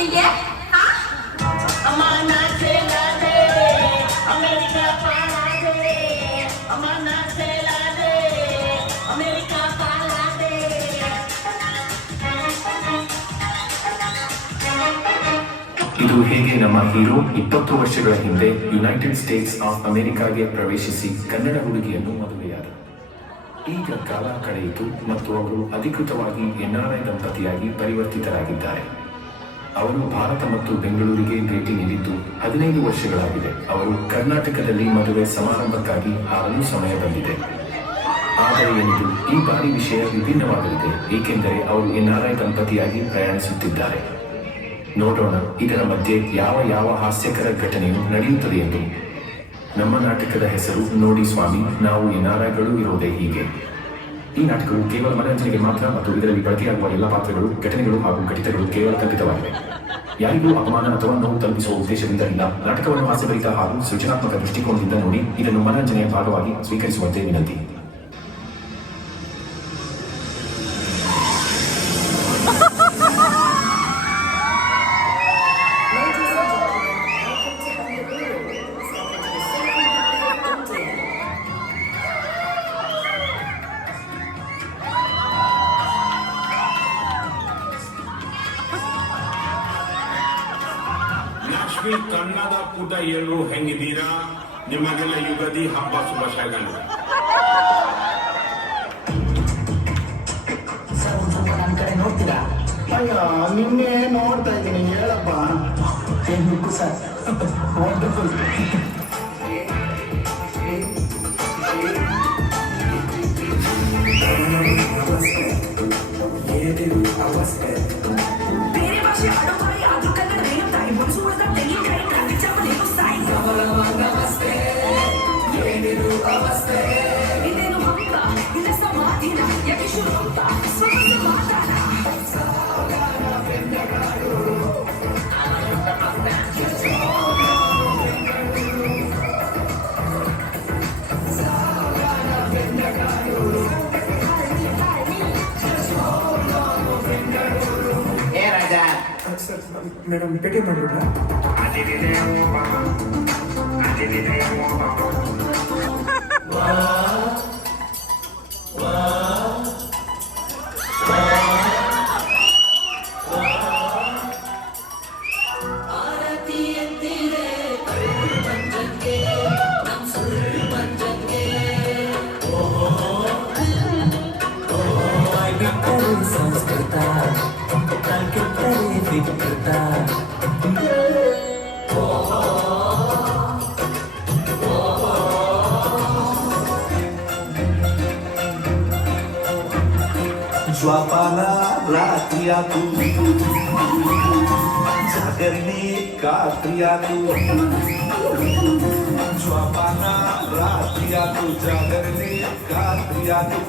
ನಿನಗೆ? ಅಮ್ಮ ನಾಚೆಲಾದೆ ಅಮೆರಿಕ ಪಾಲಾದೆ ಅಮ್ಮ ನಾಚೆಲಾದೆ ಅಮೆರಿಕ ಪಾಲಾದೆ. ಇದು ಹೇಗೆ ನಮ್ಮ ಹೀರೋ 20 ವರ್ಷಗಳ ಹಿಂದೆ ಯುನೈಟೆಡ್ ಸ್ಟೇಟ್ಸ್ ಆಫ್ ಅಮೆರಿಕಾಗೆ ಪ್ರವೇಶಿಸಿ ಕನ್ನಡ ಹುಡುಗಿಯನ್ನು ಮದುವೆಯಾದರು. ಈಗ ಕಾಲ ಕಳೆಯಿತು ಮತ್ತು ಅವರು ಅಧಿಕೃತವಾಗಿ NRI ದಂಪತಿಯಾಗಿ ಪರಿವರ್ತಿತರಾಗಿದ್ದಾರೆ. ಅವರು ಭಾರತ ಮತ್ತು ಬೆಂಗಳೂರಿಗೆ ಭೇಟಿ ನೀಡಿದ್ದು 15 ವರ್ಷಗಳಾಗಿದೆ. ಅವರು ಕರ್ನಾಟಕದಲ್ಲಿ ಮದುವೆ ಸಮಾರಂಭಕ್ಕಾಗಿ ಹಾರಲು ಸಮಯ ಬಂದಿದೆ. ಆದರೆ ಏನಿದು, ಈ ಬಾರಿ ವಿಷಯ ವಿಭಿನ್ನವಾಗಲಿದೆ, ಏಕೆಂದರೆ ಅವರು NRI ದಂಪತಿಯಾಗಿ ಪ್ರಯಾಣಿಸುತ್ತಿದ್ದಾರೆ. ನೋಡೋಣ ಇದರ ಮಧ್ಯೆ ಯಾವ ಹಾಸ್ಯಕರ ಘಟನೆಯು ನಡೆಯುತ್ತದೆ ಎಂದು. ನಮ್ಮ ನಾಟಕದ ಹೆಸರು ನೋಡಿ ಸ್ವಾಮಿ, ನಾವು NRIಗಳು ಇರೋದೇ ಹೀಗೆ. ಈ ನಾಟಕವು ಕೇವಲ ಮನರಂಜನೆಗೆ ಮಾತ್ರ ಮತ್ತು ಇದರಲ್ಲಿ ಬಳಕೆಯಾಗುವ ಎಲ್ಲ ಪಾತ್ರಗಳು, ಘಟನೆಗಳು ಹಾಗೂ ಘಟಿತಗಳು ಕೇವಲ ಕಲ್ಪಿತವಾಗಿವೆ. ಯಾರಿಗೂ ಅಪಮಾನ ಅಥವಾ ನೋವು ತಲುಪಿಸುವ ಉದ್ದೇಶದಿಂದ ಇಲ್ಲ. ನಾಟಕವನ್ನು ಹಾಸ್ಯಭರಿತ ಹಾಗೂ ಸೃಜನಾತ್ಮಕ ದೃಷ್ಟಿಕೋನದಿಂದ ನೋಡಿ ಇದನ್ನು ಮನರಂಜನೆಯ ಭಾಗವಾಗಿ ಸ್ವೀಕರಿಸುವಂತೆ ವಿನಂತಿ. ಲಕ್ಷ್ಮಿ ಕನ್ನಡ ಪುಟ ಎಲ್ಲರೂ ಹೆಂಗಿದ್ದೀರಾ? ನಿಮಗೆಲ್ಲ ಯುಗಾದಿ ಹಬ್ಬ ಶುಭಾಶಯಗಳು. ನನ್ನ ಕಡೆ ನೋಡ್ತೀರಾ? ಅಯ್ಯ, ನಿನ್ನೆ ನೋಡ್ತಾ ಇದ್ದೀನಿ, ಹೇಳಪ್ಪ. ಏನ್ ಹುಕ್ಕು ಸರ್, ವಂಡರ್ಫುಲ್. ಬೇರೆ ಭಾಷೆ ಆಡೋಬಾರಿ ಆದ್ರೂ ಕನ್ನಡ ರೇಣುಕಾಯಿ ಮುನ್ಸೂರದ ತೆಂಗಿನಕಾಯಿ ಟ್ರಾಫಿಕ್ ಜಾಮ್ ಏನು ಸಾಯಿ. ನಮಸ್ತೆ ಏನಿದು ಅವಸ್ಥೆ, ಇದೇನು ಹಂತ ಇಲ್ಲ ಸಮಾಧಿನ, ಯಾಕೆ ಶುರು ಅಂತ ಸ್ವಲ್ಪ ಮಾತಾಡ. Madam Paytm ಮಾಡಿಬಿಡ್ಲಾ? ಸಂಸ್ಕೃತ ವಿಕೃತ ಜ್ವಾಪಾನ ರಾತ್ರಿಯಾತು, ಜಾಗರಣೆ ಖಾತ್ರಿಯಾತು. ಜ್ವಾಪಾನ ರಾತ್ರಿಯಾತು, ಜಾಗರಣೆ ಖಾತ್ರಿಯಾತು.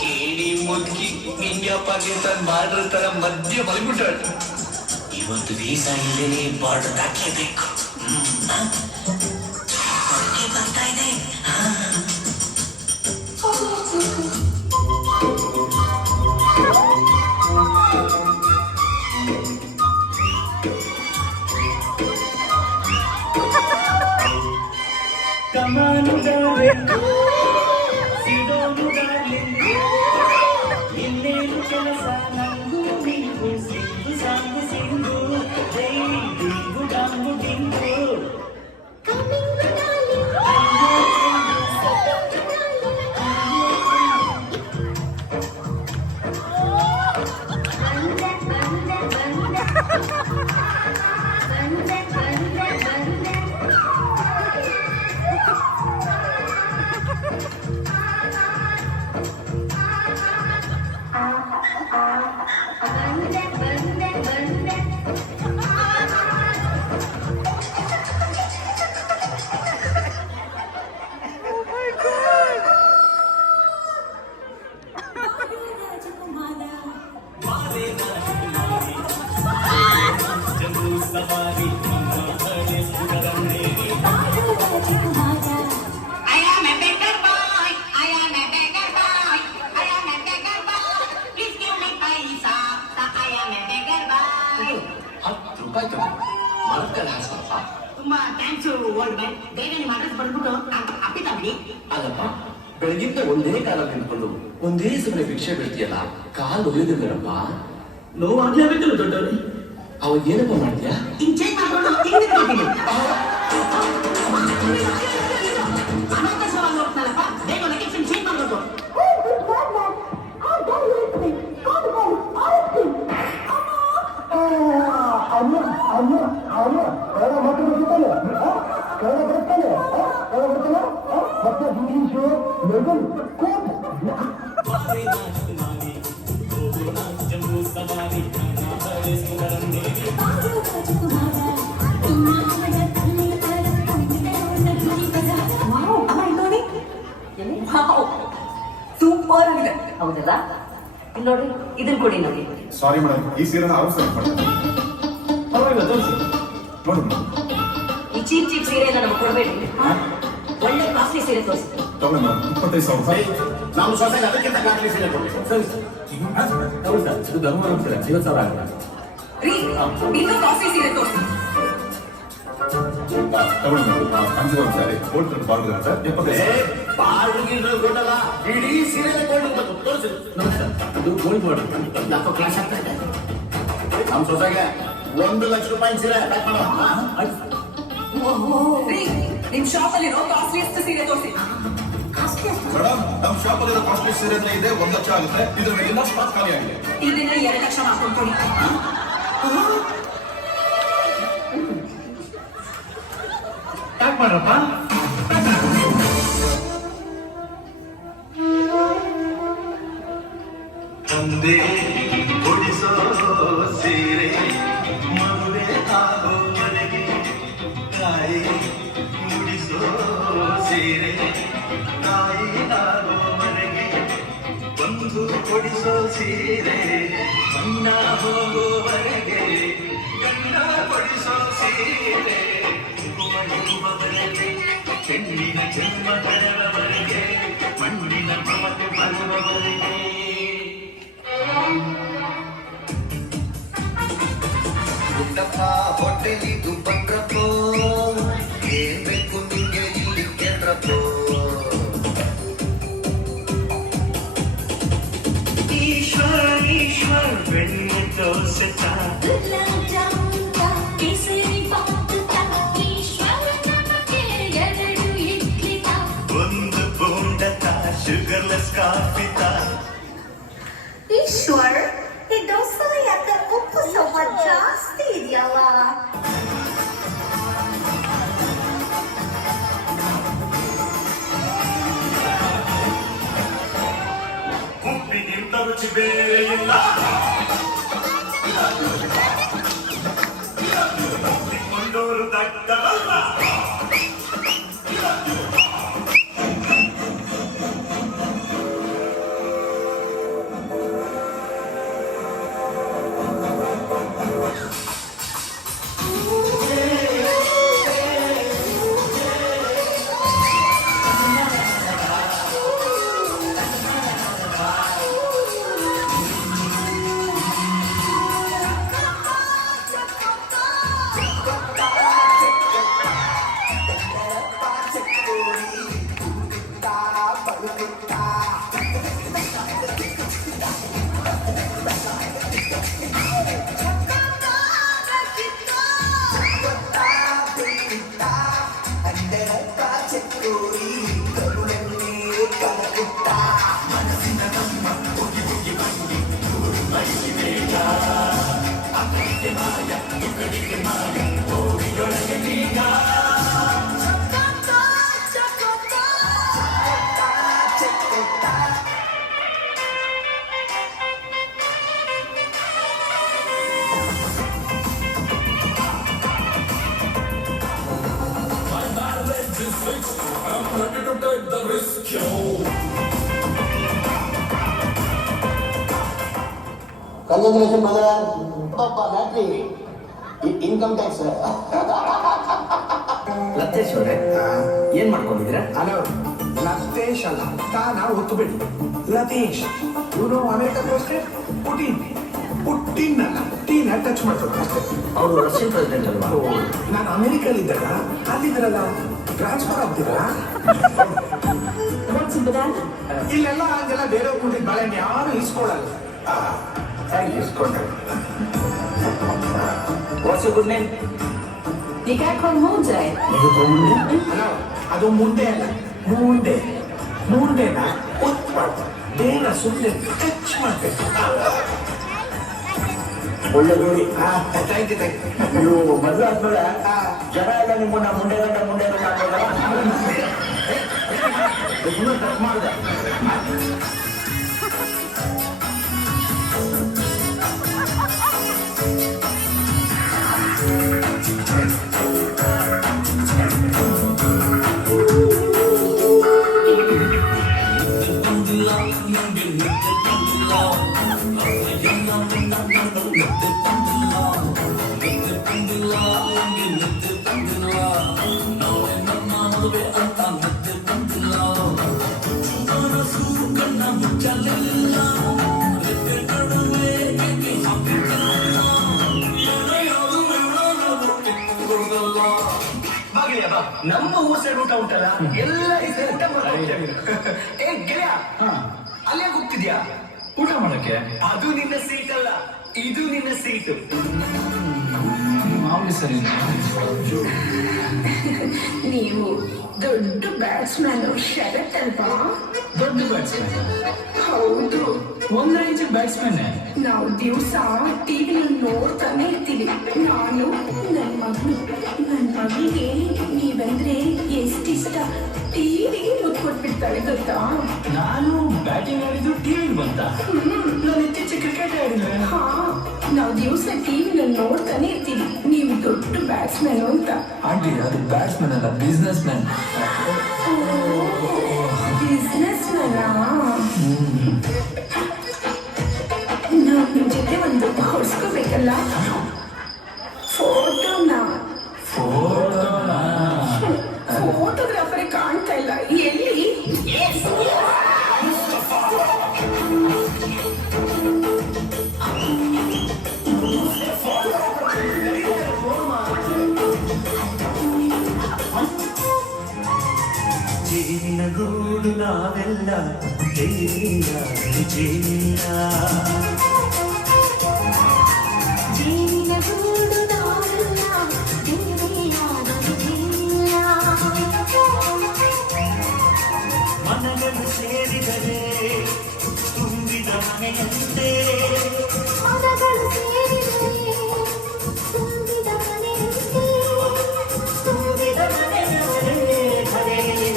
ಕೇಳಿ ಮುದುಕಿ ನಿಂಗ್ಯಪ್ಪಗೆ ತನ್ನ ಬಾರ್ಡರ್ ತರ ಮಧ್ಯ ಮಲಗ್ಬಿಟ್ಟಾಳ. ಇವತ್ತು ವೀಸಾ ಇಲ್ಲದೆ ಬಾರ್ಡರ್ ಹಾಕಲೇಬೇಕು. ಬರ್ತಾ ಇದೆ. ಇನ್ನೇನು ಕೆಲಸ ನಂಗೂ ನಿಂಗು, ಸಿಂಗು ಸಾಂಗು ಸಿಂಗು, ಜೈ ಡಿಂಗು ಡಂಗು ಡಿಂಗು. 10 ರೂಪಾಯಿ ತಗೋ ಮರದಲ್ಲಿ ಹಾಸಪ್ಪ. ತುಂಬಾ ಥ್ಯಾಂಕ್ಸ್ ಓಲ್ಡ್ ಮ್ಯಾನ್. ಬೇಗ ನಿಮ್ಮ ಅಡ್ರೆಸ್ ಬಂದ್ಬಿಟ್ಟು ಅಪ್ಪಿತ ಬಿಡಿ. ಅಲ್ಲಪ್ಪ ಬೆಳಗಿಂದ ಒಂದೇ ಕಾಲ ನಿಂತ್ಕೊಂಡು ಒಂದೇ ಸಮಯ ಭಿಕ್ಷೆ ಬಿಡ್ತೀಯಲ್ಲ, ಕಾಲು ಒಯ್ಯೋದಿಲ್ಲಪ್ಪ. ನೋವಾಗ್ಲೇಬೇಕಲ್ಲ ದೊಡ್ಡವ್ರಿ. ಅವಾಗ ಏನಪ್ಪ ಮಾಡ್ತೀಯಾ? ಹಿಂಗ್ ಚೇಂಜ್ ಮಾಡ್ಕೊಂಡು ಹಿಂಗ್ ನಿಂತ್ಕೊಳ್ತೀನಿ. ಅನಾಥಸವಾಗಿ ಹೋಗ್ತಾನಪ್ಪ. ಬೇಗ ಲೊಕೇಶನ್ ಚೇಂಜ್ ಮಾಡ್ಬೇಕು. ಸೂಪರ್ ಆಗಿದೆ. ಹೌದಲ್ಲ? ಇಲ್ಲಿ ನೋಡಿ, ಇದನ್ನ ಕೊಡಿ ನೋಡಿ. ಸಾರಿ ಮೇಡಮ್, ಈ ಸೀರೆನ ಅವ್ರು ಸೆಲೆಕ್ಟ್ ಮಾಡ್ತಾರೆ. ಪರವಾಗಿಲ್ಲ, ತೋರಿಸಿ ನೋಡಿ ಮೇಡಮ್. ಈ ಚೀಪ್ ಚೀಪ್ ಸೀರೆ ನಮಗೆ ಕೊಡಬೇಡಿ. ಒಳ್ಳೆ ಕಾಸ್ಟ್ಲಿ ಸೀರೆ ತೋರಿಸಿ. ತಗೊಳ್ಳಿ ಮೇಡಮ್, 25,000. ನಮ್ಮ ಸೊಸೆಗೆ ಅದಕ್ಕಿಂತ ಕಾಸ್ಟ್ಲಿ ಸೀರೆ ಕೊಡ್ಬೇಕು. ಹೌದು ಸರ್, ಇದು ಧರ್ಮವರಂ ಸೀರೆ 50,000 ಆಗಲ್ಲ. ರೀ, ಇನ್ನೂ ಕಾಸ್ಟ್ಲಿ ಸೀರೆ ತೋರಿಸಿ. ತಗೊಳ್ಳಿ madam, Kanchivaram sari gold thread border ಇದೆ ಸರ್, 75,000. ಬಾಳ್ಗಿಂದ ಗೊತ್ತಲ್ಲ, ಇಡೀ ಸೀರೆ ಕೊಂಡು ತೋರಿಸಿ. ಅದು ಗೋಲ್ಡ್ ಬಾರ್ಡರ್. ಯಾಕೋ ಕ್ಲಾಸ್ ಆಗ್ತಾ ಇದೆ. ನಮ್ಮ ಸೊಸೆಗೆ 1 ಲಕ್ಷ ರೂಪಾಯಿ ಸೀರೆ ಪ್ಯಾಕ್ ಮಾಡೋ. ರೀ, ನಿಮ್ ಶಾಪ್ ಅಲ್ಲಿರೋ ಕಾಸ್ಟ್ಲಿಯಸ್ಟ್ ಸೀರೆ ತೋರಿಸಿ. ಮೇಡಮ್, ನಮ್ಮ ಶಾಪ್ ಅಲ್ಲಿ ಕಾಸ್ಟ್ಲಿ ಸೀರೆ ಇದೆ, 1 ಲಕ್ಷ ಆಗುತ್ತೆ. ಇದ್ರ ಮೇಲಿನ ಸ್ಟಾಕ್ ಖಾಲಿ ಆಗಿದೆ. ಇದನ್ನ 2 ಲಕ್ಷ ಮಾಡ್ಕೊಂಡು ಯಾಕೆ ಮಾಡ್ರಪ್ಪ? ತಂದೆ ಕೊಡಿಸೋ ಸೀರೆ ಮದುವೆ ಆಗೋವರೆಗೆ, ತಾಯಿ ಮುಡಿಸೋ ಸೀರೆ ತಾಯಿ ಆಗೋವರೆಗೆ, ಬಂಧು ಕೊಡಿಸೋ ಸೀರೆ ಬಣ್ಣ ಹೋಗುವವರೆಗೆ, ಗಂಡ ಕೊಡಿಸೋ ಸೀರೆ ಇರುವವರೆಗೆ, ಹೆಣ್ಣಿನ ಜನ್ಮ ತರುವವರೆಗೆ, ಮಣ್ಣಿನ ಮಮತೆ ಬರುವವರೆಗೆ. ಗುಂಡಪ್ಪ ಹೊಟ್ಟೆಲಿದು ಬಂದ್ರಪ್ಪೋ, ಏನ್ ಬೇಕು ನಿಂಗೆ ಇಲ್ಲಿ ಕೇಳ್ರಪ್ಪೋ. ಈಶ್ವರ್ ಈಶ್ವರ್ ಬೆಣ್ಣೆ ದೋಸೆ ಒಂದು ಬೋಂಡತ ಶುಗರ್ಲೆಸ್ ಕಾಫಿ ತಾ. ಈಶ್ವರ್, ಈ ದೋಸೆಲಿ ಯಾಕೆ ಉಪ್ಪು ಸ್ವಲ್ಪ ಜಾಸ್ತಿ ಇದೆಯಲ್ಲ? ಉಪ್ಪಿಗಿಂತ ರುಚಿ ಬೇರೆ ಇಲ್ಲ. ಒಪ್ಪಿಕೊಂಡೋರು ದಡ್ಡರಲ್ಲ. Congratulation brother. ಪಾಪ ಲ್ಯಾಟ್ರಿ ಇನ್ಕಮ್ ಟ್ಯಾಕ್ಸ್. ಲತೇಶ್ ಅವರೇ, ಏನ್ ಮಾಡ್ಕೊಂಡಿದ್ದೀರಾ? ಹಲೋ, ಲತೇಶ್ ಅಲ್ಲ, ತಾನ ಒತ್ತುಬಿಡಿ ಲತೇಶ್. ಇವನು ಅಮೆರಿಕ ಪುಟಿನ್. ಟೀನಲ್ಲ ಟೀನ ಟಚ್ ಮಾಡ್ತಾರೆ ಅಷ್ಟೇ. ಅವರು ರಷ್ಯನ್ ಪ್ರೆಸಿಡೆಂಟ್ ಅಲ್ವಾ? ನಾನು ಅಮೆರಿಕಲ್ಲಿದ್ದಾಗ ಅಲ್ಲಿದ್ರಲ್ಲ, ಟ್ರಾನ್ಸ್ಫರ್ ಆಗ್ತಿರಲ್ಲ. ಇಲ್ಲೆಲ್ಲ ಹಂಗೆಲ್ಲ ಬೇರೆ ಕೂಡಿದ ಬಾಳೆಹಣ್ಣು ಯಾರು ಇಸ್ಕೊಳ್ಳಲ್ಲ. ಇಸ್ಕೊಂಡ್ರೆ what's good name? Die guy called Monday. ಅಲ್ಲ, ಅದು ಮುಂದೆ ಅಲ್ಲ, ಮುಂದೆ. ಮುಂದೆನ ಉತ್ಪಟ್ ಬೇಗ ಸುಮ್ಮನೆ ಟಚ್ ಮಾಡ್ಬೇಕು. ಒಳ್ಳೆ ಜೋಡಿ. Thank you. ನೀವು ಮದುವೆ ಆದ್ಮೇಲೆ ಜನ ಎಲ್ಲ ನಿಮ್ಮನ್ನ ಮುಂದೆ ಗಂಟ ಟಚ್ ಮಾಡಿದೆ. ನಮ್ಮ ಊರ್ ಸೈಡ್ ಊಟ ಉಂಟಲ್ಲ, ಎಲ್ಲ ಊಟ ಮಾಡ್ತಾರೆ. ಏ ಗೆಳೆಯ, ಅಲ್ಲೇ ಹೋಗ್ತಿದ್ಯಾ ಊಟ ಮಾಡಕ್ಕೆ? ಅದು ನಿನ್ನ ಸೀಟ್ ಅಲ್ಲ, ಇದು ನಿನ್ನ ಸೀಟ್. ಮಾಮೂಲಿ ಸರಿ. ನೀವು ದೊಡ್ಡ ಬ್ಯಾಟ್ಸ್ಮನ್ ಶರತ್ ಅಲ್ವಾ? ದೊಡ್ಡ ಬ್ಯಾಟ್ಸ್ಮನ್? ಹೌದು, ಒಂದ್ ರೇಂಜ್ ಬ್ಯಾಟ್ಸ್ಮನ್. ನಾವು ದಿವಸ ಟಿವಿ ನೋಡ್ತಾನೆ ಇರ್ತೀವಿ. ನಾನು ನನ್ನ ಮಗಳಿಗೆ ನೀವಂದ್ರೆ ಎಷ್ಟಿಷ್ಟ. ಟಿವಿ ಮುಟ್ಕೊಟ್ಬಿಡ್ತಾಳೆ ಗೊತ್ತಾ? ನಾನು ಬ್ಯಾಟಿಂಗ್ ಆಡಿದ್ದು ಟಿವಿ ಬಂತ. ನಾನು ಇತ್ತೀಚೆಗೆ ಕ್ರಿಕೆಟ್ ಆಡಿದ್ರೆ. ಹಾ, ನಾವು ದಿವಸ ಟಿವಿ ನೋಡ್ತಾನೆ ಇರ್ತೀವಿ. ನೀವು ದೊಡ್ಡ ಬ್ಯಾಟ್ಸ್ಮನ್ ಅಂತ. ಆಂಟಿ, ಅದು ಬ್ಯಾಟ್ಸ್ಮನ್ ಅಲ್ಲ, ಬಿಸ್ನೆಸ್ ಮ್ಯಾನ್. ಬಿಸ್ನೆಸ್ ಮ್ಯಾನಾ? ನಾವು ನಿಮ್ ಜೊತೆ ಒಂದು ಹೊಡ್ಸ್ಕೋಬೇಕಲ್ಲ, ಫೋಟೋನ. ಫೋಟೋಗ್ರಾಫರ್ ಕಾಣ್ತಾ ಇಲ್ಲ, ಎಲ್ಲಿ? ಜೇನಿನ ಗೂಡು ನಾವೆಲ್ಲ ಜೇನಿನ ಜೇನಿನ ಮನಗಳು ಸೇರಿದರೆ ತುಂಬಿದ ಮನೆಯಂತೆ. ತುಂಬಿದ ಮನೆಯಂತೆ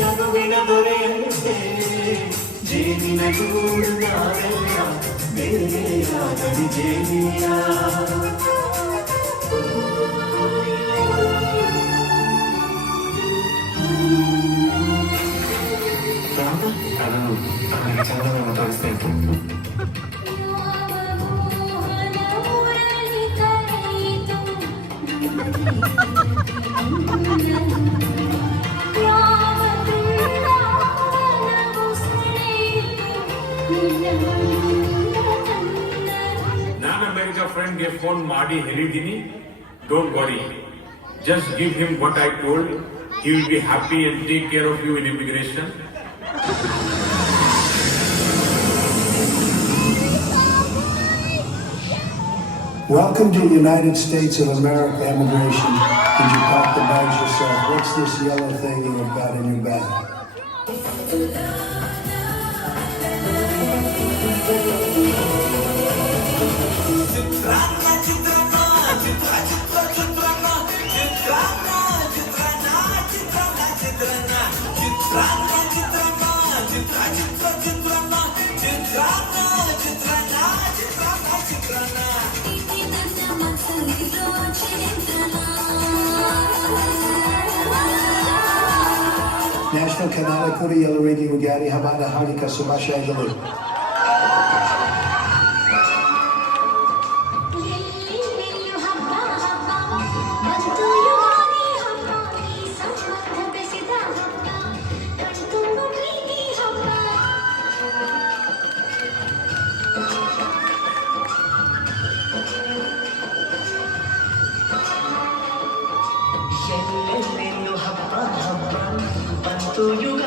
ನಗುವಿನ ದೊರೆಯಂತೆ. ಜೇನಿನ ಗೂಡು ನಾವೆಲ್ಲ ಬೇರೆಯಾಗಲಿ ಜೇನಿನ. ಅದನ್ನು ನನಗೆ ಚಂದವನ್ನು ತೋರಿಸ್ತಾ ಇತ್ತು. ನಾನು ಅಮೆರಿಕಾ ಫ್ರೆಂಡ್ಗೆ ಫೋನ್ ಮಾಡಿ ಹೇಳಿದ್ದೀನಿ, don't worry, just give him what I told. He will be happy and take care of you in immigration. Welcome to the United States of America immigration. Did you pack the bags yourself? What's this yellow thing you've got in your bag? National Kannada Kuri Yellarigi Ugadi Habana Harika Subhashayali. to you.